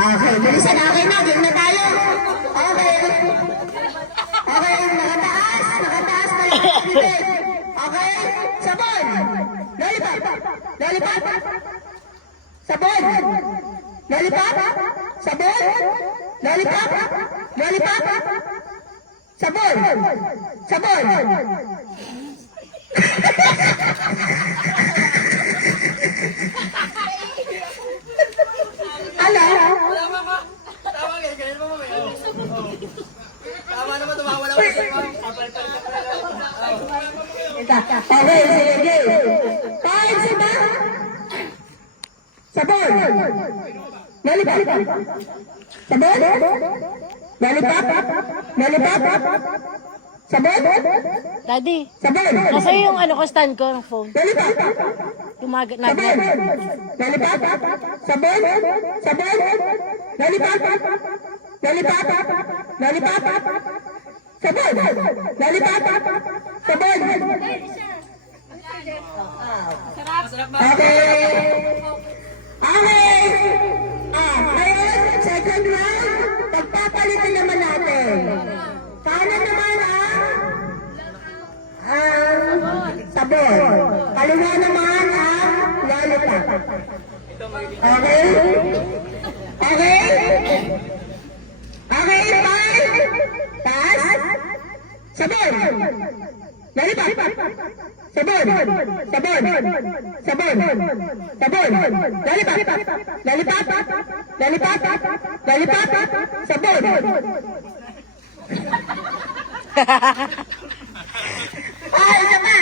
Okay, bilisan. Okay na, game na tayo. Okay. Okay, nakataas. Nakataas na yung activity. Okay, sabon. Lollipop. Lollipop. Sabon. Lollipop. Sabon. Lollipop. Lollipop. Sabon. Sabon. Ano? Tama nga, ganyan mo mamaya. Tama naman, tumawala ko sa mga. Okay, sige. Kain siya. Sabon. Lollipop. Sabon. Lollipop. Lollipop. Sabon. Daddy, Sabon. nasa yung ano ko, stand ko ng phone. Lollipop. Yung Sabon. magnet. Lollipop. Sabon. Sabon. Lollipop. Lollipop. Lollipop. Sabon. Lollipop. Sabon. Okay. Okay. Ngayon, second round, pagpapalitan naman natin. Kanan naman ang sabon. Kaliwa naman ang lollipop. Okay? Okay? Okay, five. Taas. Sabon. Lollipop. Sabon. Sabon. Sabon. Sabon. Lollipop. Lollipop. Lollipop. Lollipop. Sabon. Ay, isa pa.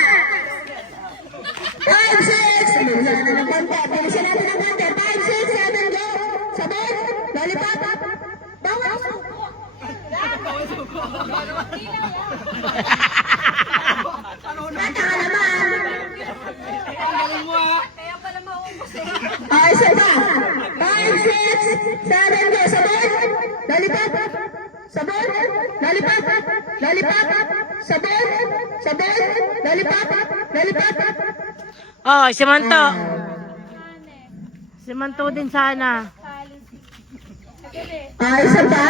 5, 6. Bilisan natin ng konti. Bilisan natin ng konti. 5, 6, 7, go. Sabon. Lollipop. Bawal. Bata ka naman. Ay, isa pa. 5, 6, 7, go. Sabon. Lollipop. Sabon. Lollipop. Lollipop. Sabon. Sabon. Lollipop. Lollipop. Oh, si Manto. Si Manto din sana. Ay, isa pa.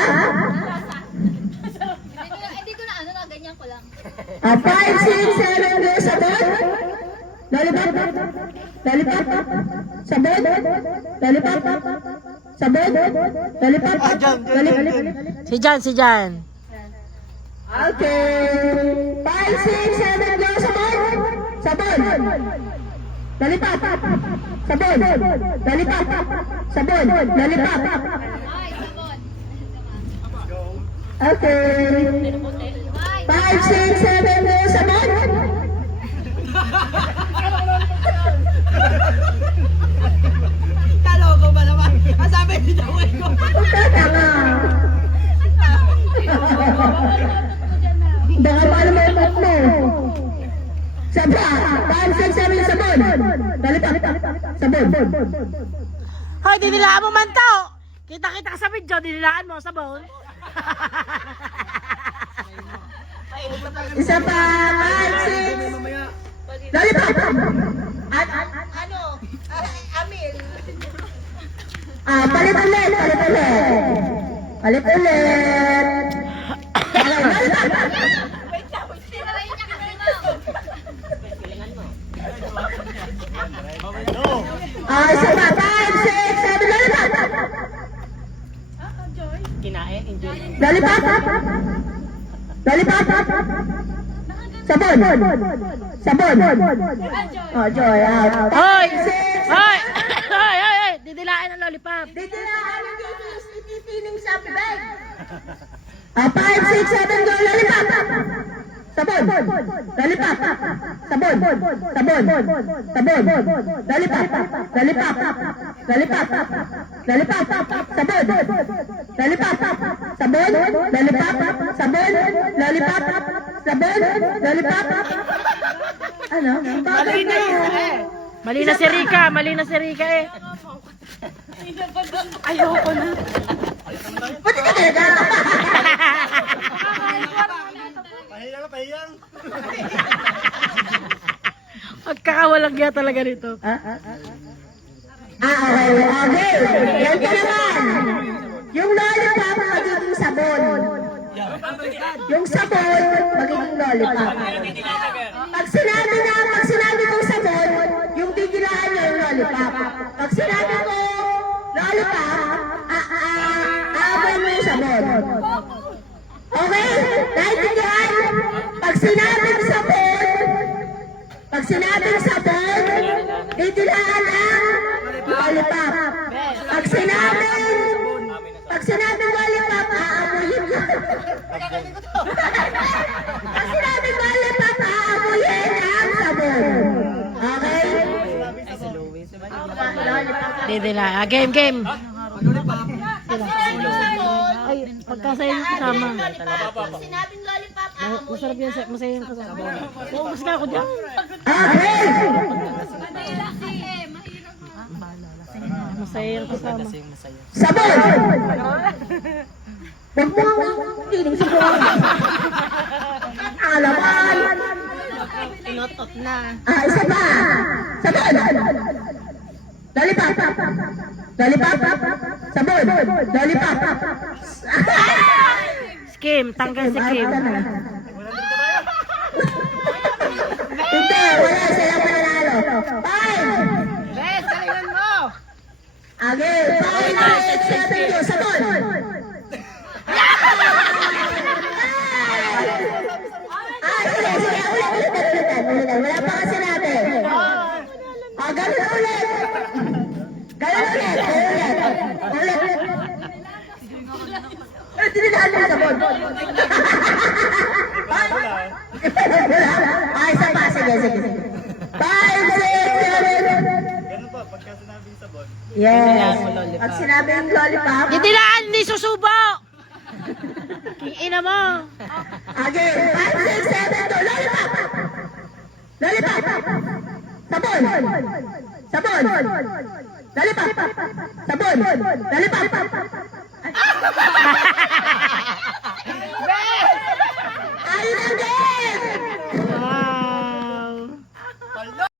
Hindi ko na ano na, ganyan ko lang. 5, 6, 7, go. Sabon. Lollipop. Lollipop. Sabon. Lollipop. Sabon. Lollipop. Lollipop. Si Jan, si Jan. Okay. 5, 6, 7, go. Sabon. Sabon. Lollipop. Sabon. Lollipop. Sabon. Lollipop. Ay, sabon. Okay. 5, 6, 7, go. Sabon. Kaloko ba naman? Ang sabi ni Joey ko. Tama. Baka paano may mot mo. Sabon. 5, 6, 7, sabon. Lollipop. Sabon. Hoy, dinilaan mo Manto. Kita-kita ka sa video, dinilaan mo sa bone. Isa pa. 5, 6. Lollipop. Ano? Amil. Palit ulit. Palit ulit. Palit ulit. Sinarayin niya kasi na. Isa pa. 5, 6, 7, lollipop. Kinain, enjoy. Lollipop. Lollipop. Sabon. Sabon. Oh, Joy. Out. Hoy! Hoy! Hoy, hoy, hoy! Didilaan ang lollipop. Dito na ano titining sa bag. 5, 6, 7, go. Lollipop. Sabon. Lollipop. Sabon. Sabon. Sabon. Lollipop. Lollipop. Lollipop. Lollipop. Sabon. Lollipop. Sabon. Lollipop. Sabon. Lollipop. Sabon. Lollipop. Ano? Mali na Mali na si Rika, mali na si Rika eh. Ayoko na. Pati ka talaga. Pahiyang na, pahiyang. Magkakawalang giya talaga nito. Okay. Okay. Yan ka naman. Yung sabon, magiging lollipop. Pag sinabi kong sabon, yung didilaan niya yung lollipop. Pag sinabi ko lollipop, aaboy mo yung sabon. Okay? Naintindihan? Pag sinabing sabon, didilaan ang lollipop. Pag sinabing lollipop, aamuyin mo. Pag sinabing lollipop, aamuyin ang sabon. Okay? Didila. Game. Ay, pagkasaya yung kasama. Sinabing lollipop, Masarap yan, masaya yung kasama. Uubos ka ako dyan. Okay! Masaya yung kasama. Sabon! Huwag mo ang feeling sa buwan. Alaman! Tinotot na. Isa pa! Sabon! Lollipop! Lollipop! Sabon! Lollipop! Skim, tanggal si Kim. Hindi! Wala! Sila pananalo! Five! Bes, galingan mo! Again! 5, 6, 7, 2! Sabon! Sige! Ulitan! Wala pa kasi natin! Ganun ulit! Ulit! Tinilaan mo sabon! Isa pa! Sige! 5, 6, 7! Ganun pa, pagka sinabing sabon. Yes! Pag sinabi yung lollipop, Didilaan, hindi susubo! Kiina mo! again, 5, 6, 7, 2, lollipop! Lollipop! Sabon! Sabon! Lollipop! Sabon! Lollipop!